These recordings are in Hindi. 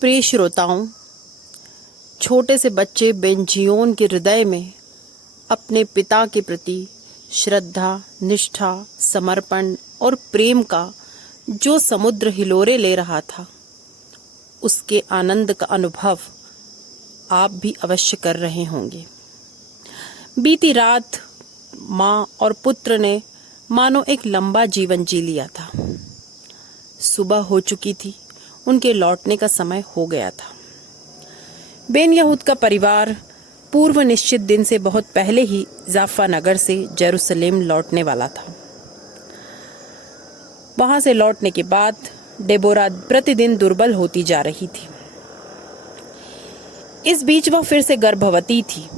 प्रिय श्रोताओं, छोटे से बच्चे बेंजियोन के हृदय में अपने पिता के प्रति श्रद्धा, निष्ठा, समर्पण और प्रेम का जो समुद्र हिलोरे ले रहा था, उसके आनंद का अनुभव आप भी अवश्य कर रहे होंगे। बीती रात माँ और पुत्र ने मानो एक लंबा जीवन जी लिया था। सुबह हो चुकी थी, उनके लौटने का समय हो गया था। बेन यहूद का परिवार पूर्व निश्चित दिन से बहुत पहले ही जाफा नगर से जेरूसलेम लौटने वाला था। वहां से लौटने के बाद डेबोरा प्रतिदिन दुर्बल होती जा रही थी। इस बीच वह फिर से गर्भवती थी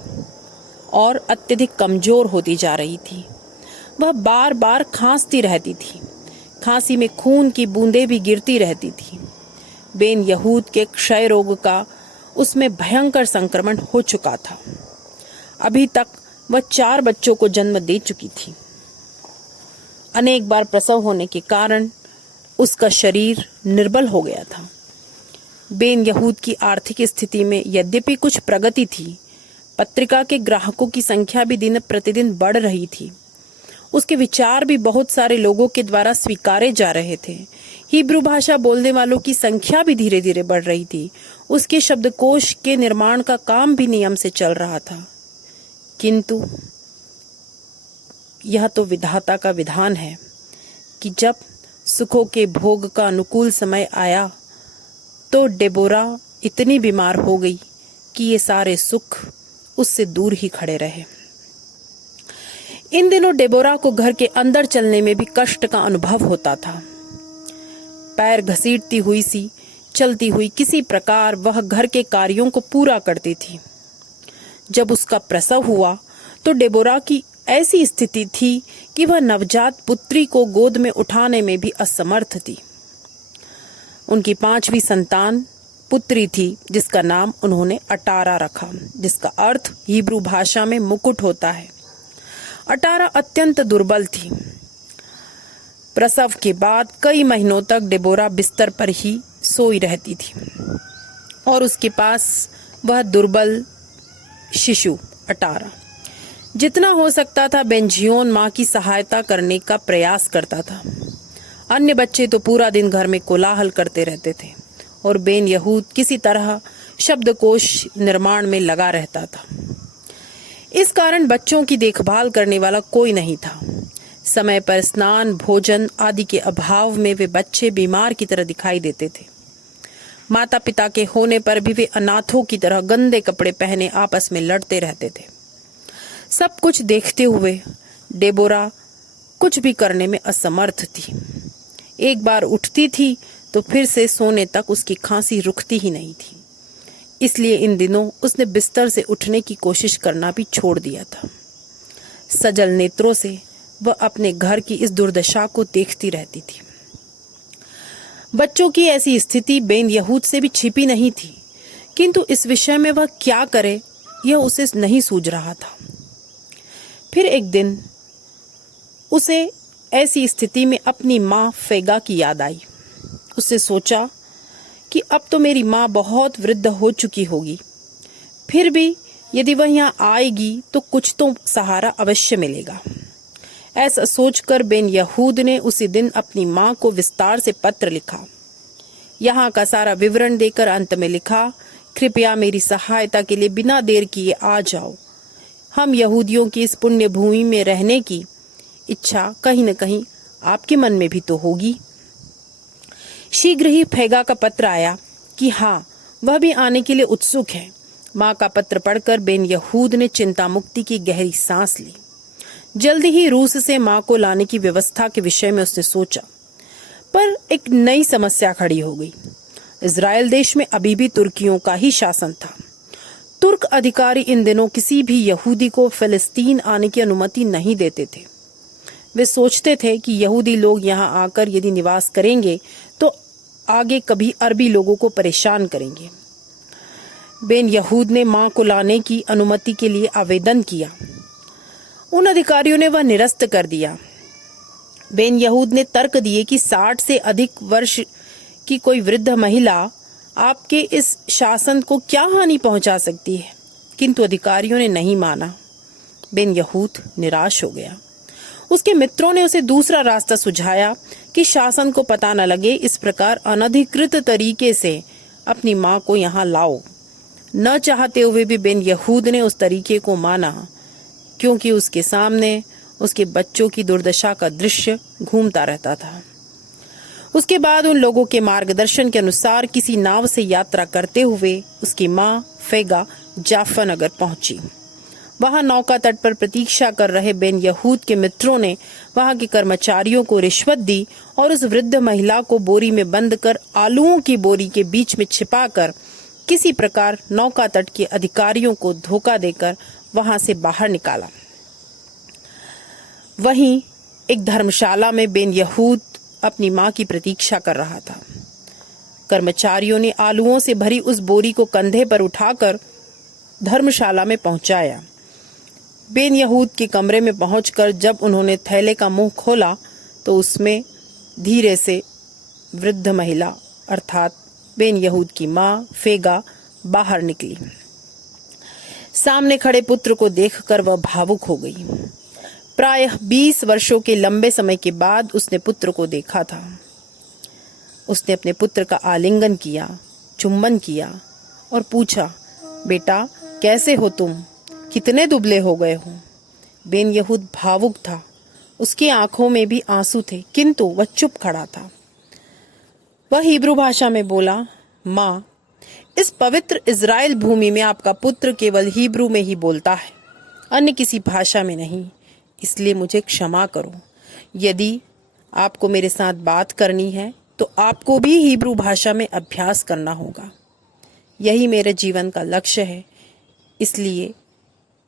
और अत्यधिक कमजोर होती जा रही थी। वह बार बार खांसती रहती थी। खांसी में खून की बूंदें भी गिरती रहती थी। बेन यहूद के क्षय रोग का उसमें भयंकर संक्रमण हो चुका था। अभी तक वह 4 बच्चों को जन्म दे चुकी थी। अनेक बार प्रसव होने के कारण उसका शरीर निर्बल हो गया था। बेन यहूद की आर्थिक स्थिति में यद्यपि कुछ प्रगति थी, पत्रिका के ग्राहकों की संख्या भी दिन प्रतिदिन बढ़ रही थी। उसके विचार भी बहुत सारे लोगों के द्वारा स्वीकारे जा रहे थे। हिब्रू भाषा बोलने वालों की संख्या भी धीरे धीरे बढ़ रही थी। उसके शब्दकोश के निर्माण का काम भी नियम से चल रहा था। किंतु यह तो विधाता का विधान है कि जब सुखों के भोग का अनुकूल समय आया तो डेबोरा इतनी बीमार हो गई कि ये सारे सुख उससे दूर ही खड़े रहे। इन दिनों डेबोरा को घर के अंदर चलने में भी कष्ट का अनुभव होता था। पैर घसीटती हुई सी चलती हुई किसी प्रकार वह घर के कार्यों को पूरा करती थी। जब उसका प्रसव हुआ तो डेबोरा की ऐसी स्थिति थी कि वह नवजात पुत्री को गोद में उठाने में भी असमर्थ थी। उनकी 5वीं संतान पुत्री थी, जिसका नाम उन्होंने अटारा रखा, जिसका अर्थ हिब्रू भाषा में मुकुट होता है। अटारा अत्यंत दुर्बल थी। प्रसव के बाद कई महीनों तक डेबोरा बिस्तर पर ही सोई रहती थी और उसके पास वह दुर्बल शिशु अटारा जितना हो सकता था बेंजियोन माँ की सहायता करने का प्रयास करता था। अन्य बच्चे तो पूरा दिन घर में कोलाहल करते रहते थे और बेन यहूद किसी तरह शब्दकोश निर्माण में लगा रहता था। इस कारण बच्चों की देखभाल करने वाला कोई नहीं था। समय पर स्नान, भोजन आदि के अभाव में वे बच्चे बीमार की तरह दिखाई देते थे। माता पिता के होने पर भी वे अनाथों की तरह गंदे कपड़े पहने आपस में लड़ते रहते थे। सब कुछ देखते हुए डेबोरा कुछ भी करने में असमर्थ थी। एक बार उठती थी तो फिर से सोने तक उसकी खांसी रुकती ही नहीं थी। इसलिए इन दिनों उसने बिस्तर से उठने की कोशिश करना भी छोड़ दिया था। सजल नेत्रों से वह अपने घर की इस दुर्दशा को देखती रहती थी। बच्चों की ऐसी स्थिति बेन यहूद से भी छिपी नहीं थी, किंतु इस विषय में वह क्या करे यह उसे नहीं सूझ रहा था। फिर एक दिन उसे ऐसी स्थिति में अपनी माँ फेगा की याद आई। उसने सोचा कि अब तो मेरी माँ बहुत वृद्ध हो चुकी होगी, फिर भी यदि वह यहाँ आएगी तो कुछ तो सहारा अवश्य मिलेगा। ऐसा सोचकर बेन यहूद ने उसी दिन अपनी माँ को विस्तार से पत्र लिखा। यहाँ का सारा विवरण देकर अंत में लिखा, कृपया मेरी सहायता के लिए बिना देर किए आ जाओ। हम यहूदियों की इस पुण्य भूमि में रहने की इच्छा कहीं न कहीं आपके मन में भी तो होगी। शीघ्र ही फेगा का पत्र आया कि हाँ, वह भी आने के लिए उत्सुक है। माँ का पत्र पढ़कर बेन यहूद ने चिंता मुक्ति की गहरी सांस ली। जल्दी ही रूस से माँ को लाने की व्यवस्था के विषय में उसने सोचा, पर एक नई समस्या खड़ी हो गई। इजराइल देश में अभी भी तुर्कियों का ही शासन था। तुर्क अधिकारी इन दिनों किसी भी यहूदी को फिलिस्तीन आने की अनुमति नहीं देते थे। वे सोचते थे कि यहूदी लोग यहाँ आकर यदि निवास करेंगे तो आगे कभी अरबी लोगों को परेशान करेंगे। बेन यहूद ने माँ को लाने की अनुमति के लिए आवेदन किया। उन अधिकारियों ने वह निरस्त कर दिया। बेन यहूद ने तर्क दिए कि 60 से अधिक वर्ष की कोई वृद्ध महिला आपके इस शासन को क्या हानि पहुंचा सकती है। किंतु अधिकारियों ने नहीं माना। बेन यहूद निराश हो गया। उसके मित्रों ने उसे दूसरा रास्ता सुझाया कि शासन को पता न लगे, इस प्रकार अनधिकृत तरीके से अपनी माँ को यहाँ लाओ। न चाहते हुए भी बेन यहूद ने उस तरीके को माना, क्योंकि उसके सामने उसके बच्चों की दुर्दशा का दृश्य घूमता रहता था। उसके बाद उन लोगों के मार्गदर्शन के अनुसार किसी नाव से यात्रा करते हुए उसकी माँ फेगा जाफा नगर पहुंची। वहां नौका तट पर प्रतीक्षा कर रहे बेन यहूद के मित्रों ने वहां के कर्मचारियों को रिश्वत दी और उस वृद्ध महिला को बोरी में बंद कर आलूओं की बोरी के बीच में छिपाकर किसी प्रकार नौका तट के अधिकारियों को धोखा देकर वहां से बाहर निकाला। वहीं एक धर्मशाला में बेन यहूद अपनी मां की प्रतीक्षा कर रहा था। कर्मचारियों ने आलूओं से भरी उस बोरी को कंधे पर उठाकर धर्मशाला में पहुंचाया। बेन यहूद के कमरे में पहुंचकर जब उन्होंने थैले का मुंह खोला तो उसमें धीरे से वृद्ध महिला अर्थात बेन यहूद की मां फेगा बाहर निकली। सामने खड़े पुत्र को देखकर वह भावुक हो गई। प्रायः 20 वर्षों के लंबे समय के बाद उसने पुत्र को देखा था। उसने अपने पुत्र का आलिंगन किया, चुंबन किया और पूछा, बेटा कैसे हो तुम? कितने दुबले हो गए हो? बेन यहूद भावुक था। उसकी आंखों में भी आंसू थे, किंतु वह चुप खड़ा था। वह हिब्रू भाषा में बोला, माँ, इस पवित्र इज़राइल भूमि में आपका पुत्र केवल हिब्रू में ही बोलता है, अन्य किसी भाषा में नहीं। इसलिए मुझे क्षमा करो। यदि आपको मेरे साथ बात करनी है तो आपको भी हिब्रू भाषा में अभ्यास करना होगा। यही मेरे जीवन का लक्ष्य है, इसलिए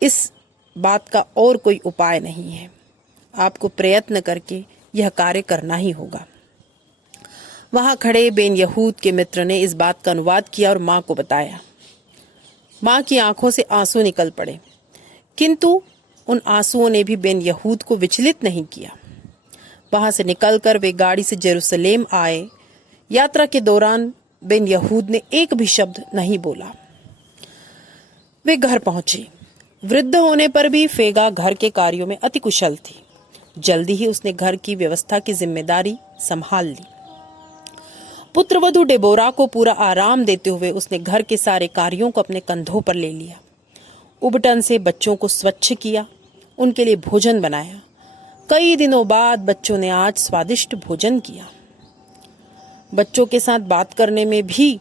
इस बात का और कोई उपाय नहीं है। आपको प्रयत्न करके यह कार्य करना ही होगा। वहां खड़े बेन यहूद के मित्र ने इस बात का अनुवाद किया और मां को बताया। मां की आंखों से आंसू निकल पड़े, किंतु उन आंसुओं ने भी बेन यहूद को विचलित नहीं किया। वहां से निकलकर वे गाड़ी से जेरूसलेम आए। यात्रा के दौरान बेन यहूद ने एक भी शब्द नहीं बोला। वे घर पहुंचे। वृद्ध होने पर भी फेगा घर के कार्यों में अति कुशल थी। जल्दी ही उसने घर की व्यवस्था की जिम्मेदारी संभाल ली। पुत्रवधू डेबोरा को पूरा आराम देते हुए उसने घर के सारे कार्यों को अपने कंधों पर ले लिया। उबटन से बच्चों को स्वच्छ किया, उनके लिए भोजन बनाया। कई दिनों बाद बच्चों ने आज स्वादिष्ट भोजन किया। बच्चों के साथ बात करने में भी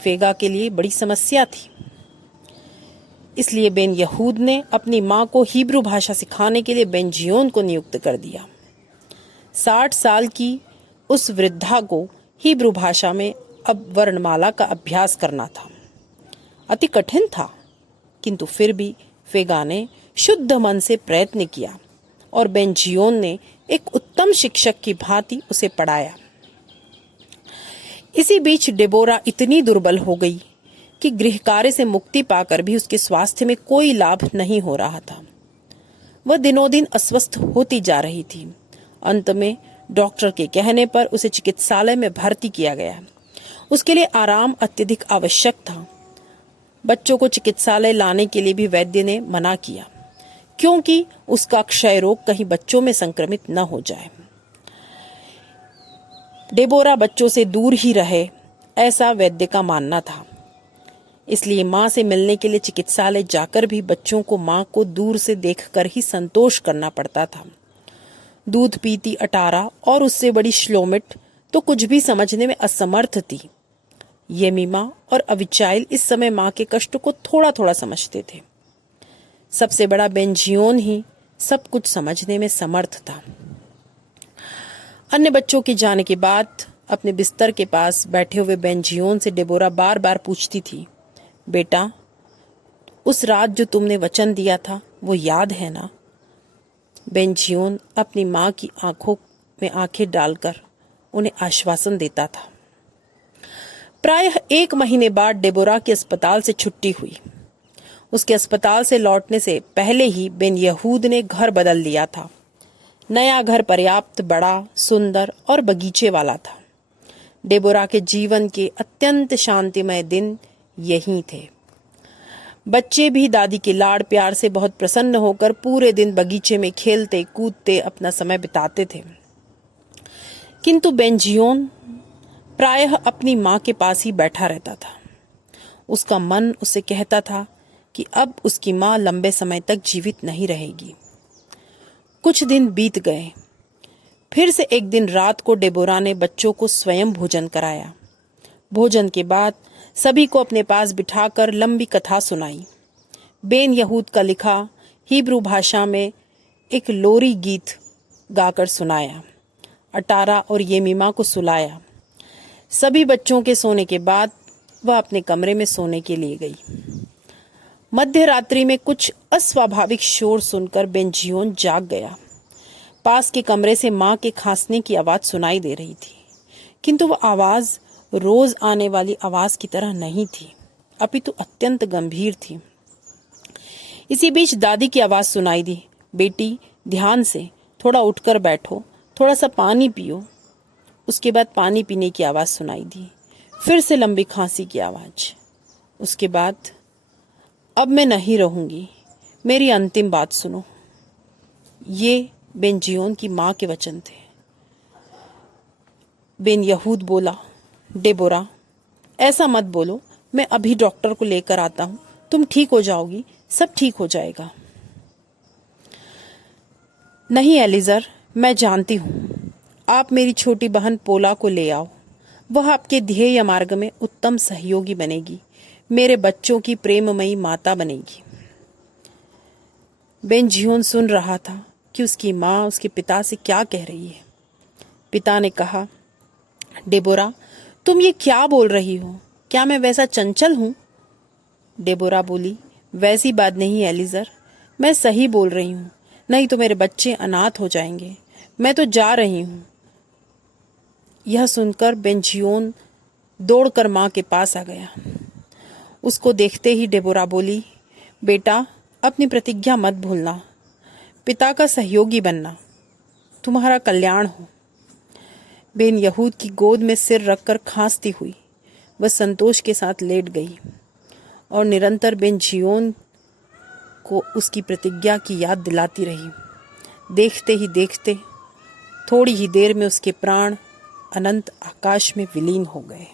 फेगा के लिए बड़ी समस्या थी। इसलिए बेन यहूद ने अपनी मां को हिब्रू भाषा सिखाने के लिए बेंजियोन को नियुक्त कर दिया। 60 साल की उस वृद्धा को हिब्रू भाषा में अब वर्णमाला का अभ्यास करना था। अति कठिन था, किंतु फिर भी फेगा ने शुद्ध मन से प्रयत्न किया और बेंजियोन ने एक उत्तम शिक्षक की भांति उसे पढ़ाया। इसी बीच डेबोरा इतनी दुर्बल हो गई कि गृह कार्य से मुक्ति पाकर भी उसके स्वास्थ्य में कोई लाभ नहीं हो रहा था। वह दिनों दिन अस्वस्थ होती जा रही थी। अंत में डॉक्टर के कहने पर उसे चिकित्सालय में भर्ती किया गया। उसके लिए आराम अत्यधिक आवश्यक था। बच्चों को चिकित्सालय लाने के लिए भी वैद्य ने मना किया, क्योंकि उसका क्षय रोग कहीं बच्चों में संक्रमित न हो जाए। डेबोरा बच्चों से दूर ही रहे, ऐसा वैद्य का मानना था। इसलिए मां से मिलने के लिए चिकित्सालय जाकर भी बच्चों को मां को दूर से देखकर ही संतोष करना पड़ता था। दूध पीती अटारा और उससे बड़ी श्लोमिट तो कुछ भी समझने में असमर्थ थी। येमीमा और अविचाइल इस समय मां के कष्ट को थोड़ा थोड़ा समझते थे। सबसे बड़ा बेंजियोन ही सब कुछ समझने में समर्थ था। अन्य बच्चों के जाने के बाद अपने बिस्तर के पास बैठे हुए बेंजियोन से डेबोरा बार बार पूछती थी, बेटा, उस रात जो तुमने वचन दिया था वो याद है ना? बेंजियोन अपनी मां की आंखों में आंखें डालकर उन्हें आश्वासन देता था। प्रायः 1 महीने बाद डेबोरा की अस्पताल से छुट्टी हुई। उसके अस्पताल से लौटने से पहले ही बेन यहूद ने घर बदल लिया था। नया घर पर्याप्त बड़ा, सुंदर और बगीचे वाला था। डेबोरा के जीवन के अत्यंत शांतिमय दिन यही थे। बच्चे भी दादी के लाड़ प्यार से बहुत प्रसन्न होकर पूरे दिन बगीचे में खेलते कूदते अपना समय बिताते थे। किंतु बेंजियोन प्रायः अपनी माँ के पास ही बैठा रहता था। उसका मन उसे कहता था कि अब उसकी माँ लंबे समय तक जीवित नहीं रहेगी। कुछ दिन बीत गए। फिर से एक दिन रात को डेबोरा ने बच्चों को स्वयं भोजन कराया। भोजन के बाद सभी को अपने पास बिठाकर लंबी कथा सुनाई। बेन यहूद का लिखा हिब्रू भाषा में एक लोरी गीत गाकर सुनाया। अटारा और येमीमा को सुलाया। सभी बच्चों के सोने के बाद वह अपने कमरे में सोने के लिए गई। मध्य रात्रि में कुछ अस्वाभाविक शोर सुनकर बेंजियोन जाग गया। पास के कमरे से माँ के खांसने की आवाज सुनाई दे रही थी, किंतु वह आवाज रोज आने वाली आवाज की तरह नहीं थी, अपितु अत्यंत गंभीर थी। इसी बीच दादी की आवाज सुनाई दी, बेटी ध्यान से, थोड़ा उठकर बैठो, थोड़ा सा पानी पियो। उसके बाद पानी पीने की आवाज सुनाई दी। फिर से लंबी खांसी की आवाज। उसके बाद, अब मैं नहीं रहूंगी, मेरी अंतिम बात सुनो। ये बेंजियोन की माँ के वचन थे। बेन यहूद बोला, डेबोरा ऐसा मत बोलो, मैं अभी डॉक्टर को लेकर आता हूं, तुम ठीक हो जाओगी, सब ठीक हो जाएगा। नहीं एलिजर, मैं जानती हूं, आप मेरी छोटी बहन पोला को ले आओ, वह आपके ध्येय मार्ग में उत्तम सहयोगी बनेगी, मेरे बच्चों की प्रेममयी माता बनेगी। बेंजियोन सुन रहा था कि उसकी माँ उसके पिता से क्या कह रही है। पिता ने कहा, डेबोरा तुम ये क्या बोल रही हो, क्या मैं वैसा चंचल हूं? डेबोरा बोली, वैसी बात नहीं एलिजर, मैं सही बोल रही हूं, नहीं तो मेरे बच्चे अनाथ हो जाएंगे, मैं तो जा रही हूं। यह सुनकर बेंजियोन दौड़कर माँ के पास आ गया। उसको देखते ही डेबोरा बोली, बेटा अपनी प्रतिज्ञा मत भूलना, पिता का सहयोगी बनना, तुम्हारा कल्याण हो। बेन यहूद की गोद में सिर रखकर खांसती हुई वह संतोष के साथ लेट गई और निरंतर बेंजियोन को उसकी प्रतिज्ञा की याद दिलाती रही। देखते ही देखते थोड़ी ही देर में उसके प्राण अनंत आकाश में विलीन हो गए।